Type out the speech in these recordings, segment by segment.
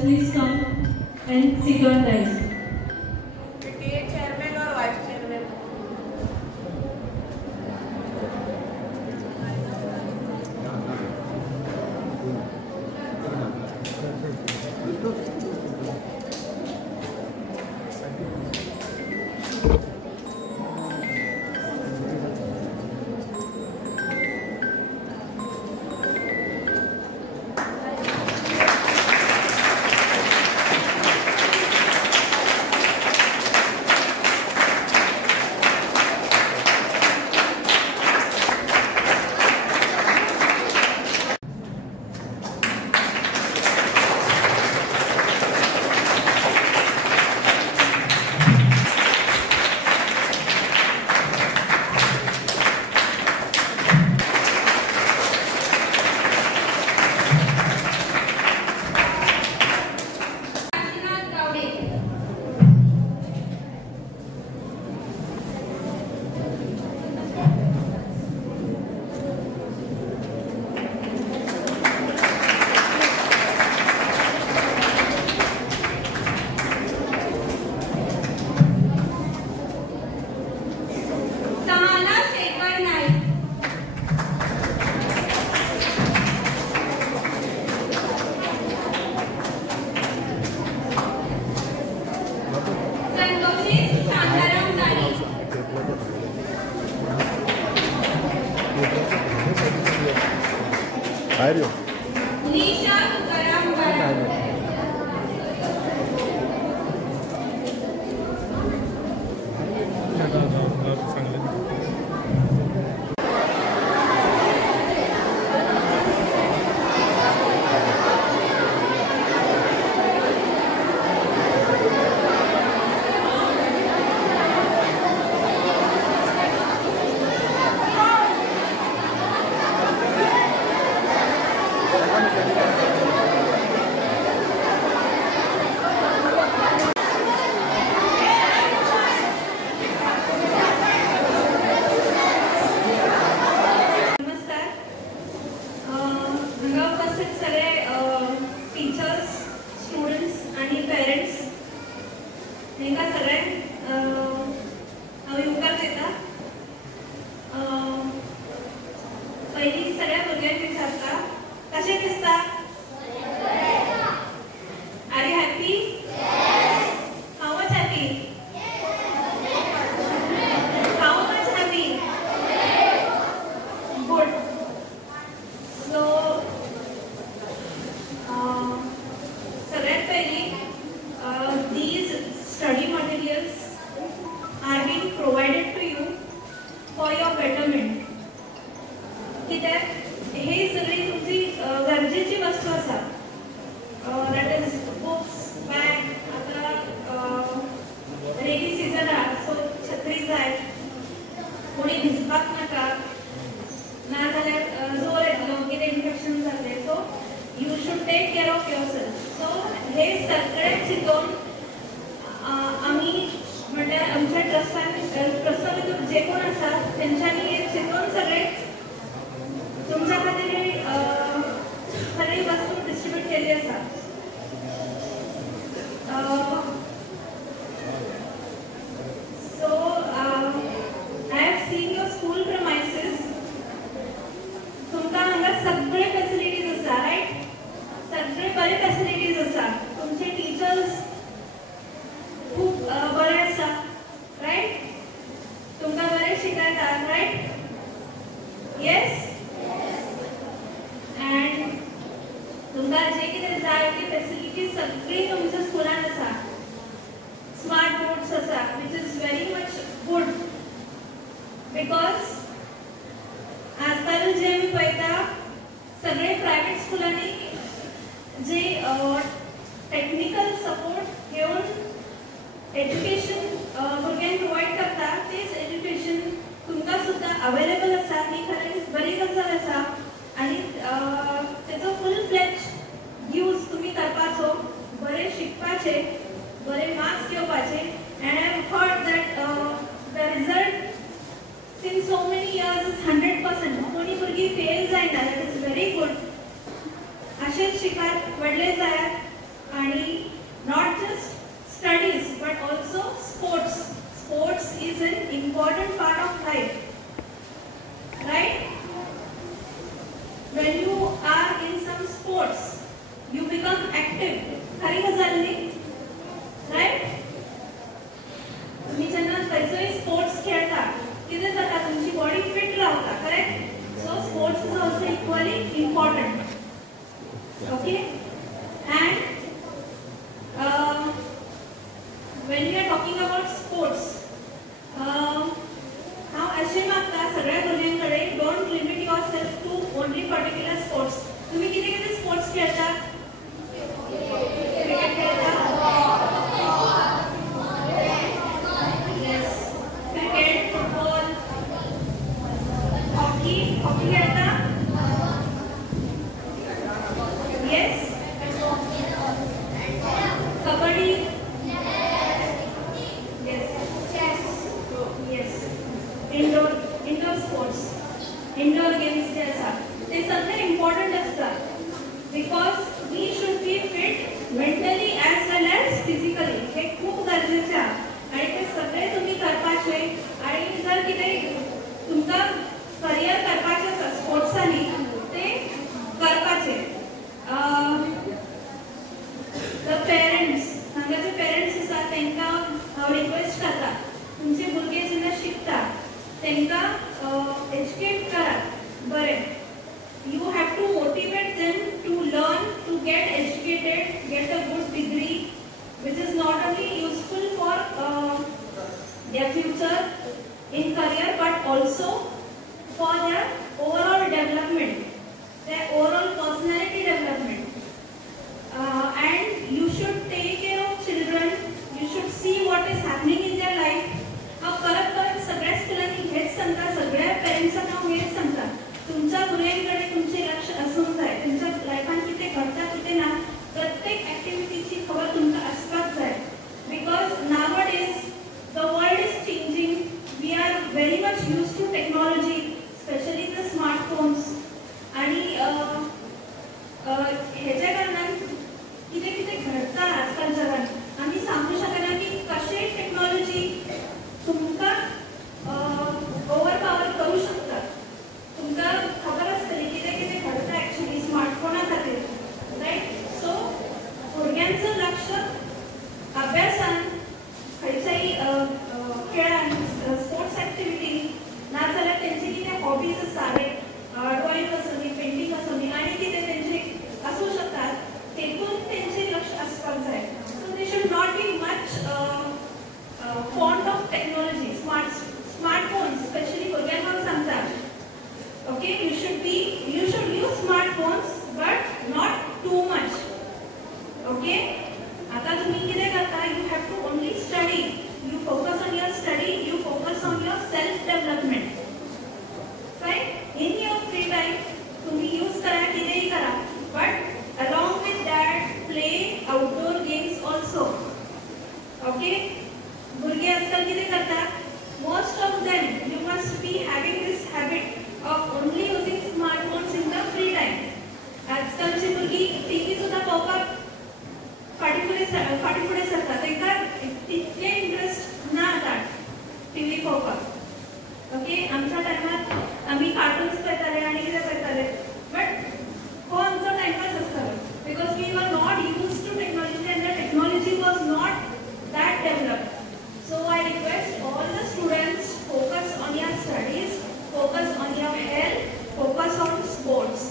Please come and sit on dice. PTA chairman or vice chairman? तुमचे teachers खूप बरे असतात. बिकॉज आजकाल जे मी पळयता सगळे प्रायव्हेट स्कुलांनी जे टेक्निकल सपोर्ट घेऊन एज्युकेशन भुरग्यांक प्रोवाइड करता तेच एज्युकेशन तुमकां सुद्दां अवेलेबल आसा ही खरेंच बरी गजाल आसा आनी तेचो फुल फ्लेज यूज तुम्ही करपाचो बरे शिकपाचे बरे मार्क्स घेवपाचे end I have heard that the result since so many years is 100%. कोणी भुरगी फेल जायना that is very good. असेच शिकात व्हडले जायात आणि not just studies but also sports. Sports is an important part of life. Right? When you are in some sports, you become active. खरी गजाल न्ही? Right? तुम्ही जेन्ना खंयचोय स्पोर्ट्स खेळटा कितें जाता तुमची बॉडी फिट रावता correct so sports is also equally important okay end when we are talking about sports हांव अशें मागता सगळ्या भुरग्यां कडेन don't limit yourself to only particular sports तुम्ही कितें कितें स्पोर्ट्स खेळटा क्रिकेट खेळटा yes cricket football hockey hockey खेळता yes kabaddi indoor sports indoor games जे आसा ते सगळे इम्पॉर्टंट आसता because we should be fit mentally as well as physically हे खूप गरजेचे आहा आणि ते सगळे तुम्ही करपाचे आणि जर कितें तुमकां करियर करपाचें आसा स्पोर्ट्सांनी ते करपाचे द पेरेंट्स हांगा जे पेरेंट्स आसा तांकां हांव रिक्वेस्ट करता तुमचे भुरगे जेन्ना शिकता तांकां एज्युकेट करात बरें you have to motivate them to learn to get educated get a good degree which is not only useful for their future in career but also for their overall development their overall personality development and you should take care of children you should see what is happening in their life परत परत सगळ्या स्कुलांनी हेच सांगता सगळ्या पेरेंट्सांना हांव हेच सांगता तुमच्या भुरग्यांकडे तुमचे लक्ष असूंक जाय तुमच्या लायफान कितें घडटा कितें ना प्रत्येक एक्टिविटीची खबर तुमकां आसपाक जाय because nowadays the world is changing we are very much used to technology specially the smartphones आणि हेच्या कारणान कितें कितें घडटा आजकाल जगात आमी सांगूं शकना की कशें टेक्नॉलॉजी तुमकां ओवरपावर करू शकता तुमकां खबर आसतली कितें कितें घडटा एक्चुअली स्मार्टफोना खातीर रायट सो भुरग्यांचो लक्ष अभ्यासान खंयच्याय खेळान स्पोर्ट्स एक्टिविटी नाजाल्यार तेंची कितें हॉबीज आसा ड्रॉइंग आसली पेंटींग आसली आनी कितें तेंचे आसूं शकता तेतून तेंचें लक्ष आसपाक जाय so they should not be much fond of technology smartphones especially भुरग्यांक हांव सांगता okay you should use smartphones but not too much okay आता तुम्ही कितें करता you have to only study you focus on your study you focus on your self development right in your free time तुम्ही use करा कितेंही करा but along with that play outdoor games also okay भुरगे आजकाल कितें करतात most of them you must be having this habit of only using smartphones in the free time आजकालची भुरगी TV सुद्धा पळोवपाक फाटीफुडें सरतात तांकां तितलें इंट्रस्ट ना आता टीव्ही पळोवपाक ओके आमच्या टायमार आमी कार्टून्स पळयताले आनी कितें पळयताले बट हो आमचो टायमपास आसतालो because we were not used to technology and the technology was not that developed. So I request all the students focus on your studies, focus on your health, focus on sports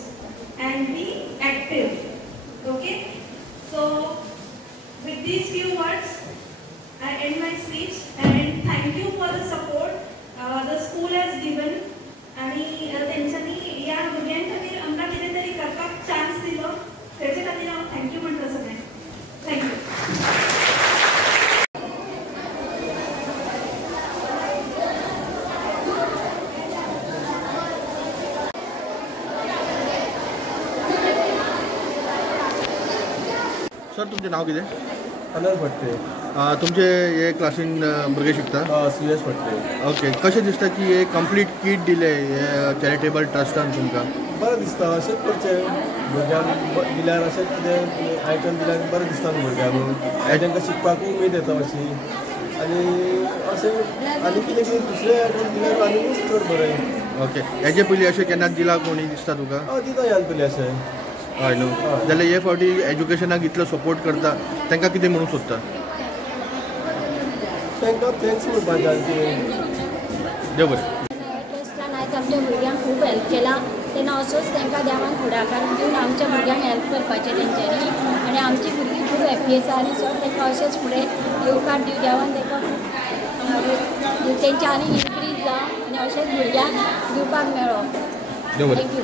and be active. Okay? So with these few words तुमचें नांव कितें? अनंत फडते. तुमचे हे क्लासीन भुरगे शिकता? CS Phadte. Okay. कशें दिसता की हे कंप्लीट किट दिले हे चॅरिटेबल ट्रस्टान तुमकां? बरें दिसता. अशेंच करचें भुरग्यांक दिल्यार अशेंच कितें आयटम दिल्यार बरें दिसता न्हू भुरग्यांक. तांकां शिकपाकूय उमेद येता अशी. आनी अशें आनी कितें कितें दुसरें आयटम दिल्यार आनी चड बरें. ओके. हेजे पयलीं अशें केन्ना दिला कोणी दिसता तुका? दिता ह्यान पयलीं अशें. हय न्हू. जाल्यार हे फावटी एज्युकेशनाक इतलो सपोर्ट करता तांकां कितें म्हणूंक सोदता? तांकां थँक्स म्हणपाचें की देव बरें. ट्रस्टान आयज आमच्या भुरग्यांक खूब हेल्प केला. तेन्ना असोच तांकां देवान फुडाकार दिवन आमच्या भुरग्यांक हेल्प करपाचें तेंच्यांनी. आनी आमची भुरगीं खूब हॅप्पी आसा आनी सो तांकां अशेंच फुडें येवकार दिव देवान तांकां खूब तेंच्या आनी इनक्रीज जावं आनी अशेंच भुरग्यांक दिवपाक मेळो. देव बरें. थँक्यू.